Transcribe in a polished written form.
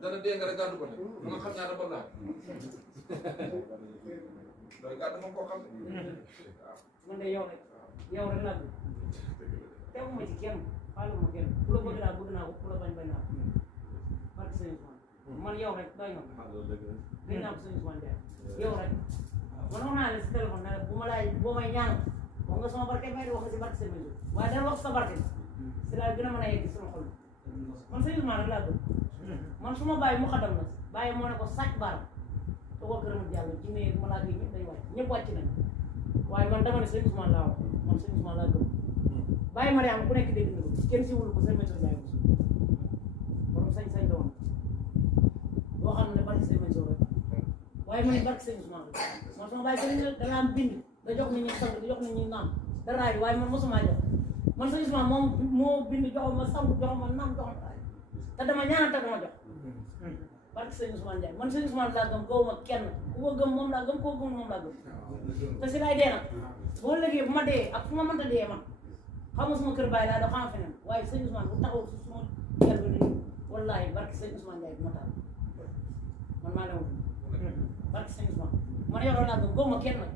dana dee nga rek gàddu ko ne da nga xam ñaata bon laa loolu gàddu moom koo xam man de yow rek laa bëgg teguma ci kenn xaaluma kenn ku la bëgg naa ko ku la bañ naa ko parce que sëñ Ousmane man yow rek doy na gën naa ko sëñ Ousmane Ndiaye yow rek man wax naa la si téléphone ne bu ma laaj boo may ñaan wax nga sama barke may wax nga si barke sëñ Mansour waaye dana wax sa barke si laa gën a mën a yegg sama xol man sëñ Ousmane rek laa bëgg man su ma bàyyi mu xadam la bàyyi moo ne ko sàcc baram te ko gërëm jàll ci mais malaa gi ñëpp dañ wàcc ñëpp wàcc nañ waaye man dama ne sëñ Ousmane laa wax man sëñ Ousmane laa gëm bàyyi ma am ku nekk dégg na ko kenn si wulu ko sëñ Mansour Ndiaye borom sañ-sañ la woon boo xam ne barke sëñ Mansour rek waaye mu ne barke sëñ Ousmane rek man sama bàyyi sëñ da la am bind da jox nit ñi sang da jox nit ñi naan da raay waaye man mosuma jox man sëñ Ousmane moom moo bind jox ma sang jox ma naan jox ma raay te dama ñaanal te dama jox barke sëñ Ousmane Ndiaye man sëñ Ousmane laa gëm gaw ma kenn ku ko gëm moom laa gëm koo gëm moom laa gëm te si laay dee nag boo léegi bu ma dee ak fu ma mënta dee man xam nga suma kër bàyyi laa doo xam feneen waaye sëñ Ousmane bu taxaw si suma yàlla bi nii wallaahi barke sëñ Ousmane Ndiaye bu ma taal man maa leen wax barke sëñ Ousmane man yoroon naa gëm gaw ma kenn nag